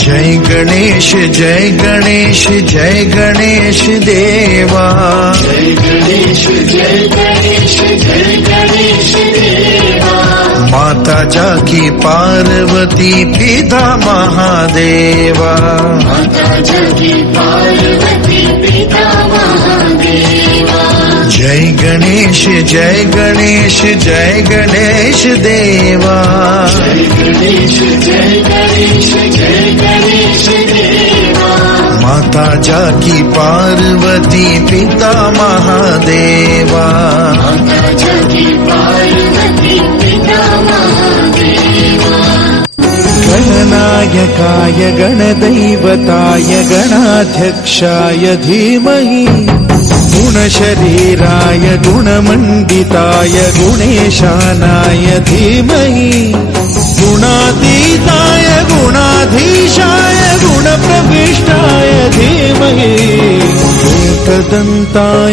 जय गणेश जय गणेश जय गणेश देवा। जय गणेश जय गणेश जय गणेश देवा। माता जाकी पार्वती पिता महादेवा। माता जाकी पार्वती पिता महादेवा। जय गणेश जय गणेश जय गणेश देवा। जय गणेश जय गणेश जय गणेश देवा। माता जाकी पार्वती पिता महादेवा। माता जाकी पार्वती पिता महादेवा। गणनायकाय गणदैवताय गणाध्यक्षाय धीमहि गुणशरीराय गुणमण्डिताय गुणेशानाय धीमहि गुणातीताय गुणाधीशाय गुणप्रविष्टाय धीमहि एकदन्ताय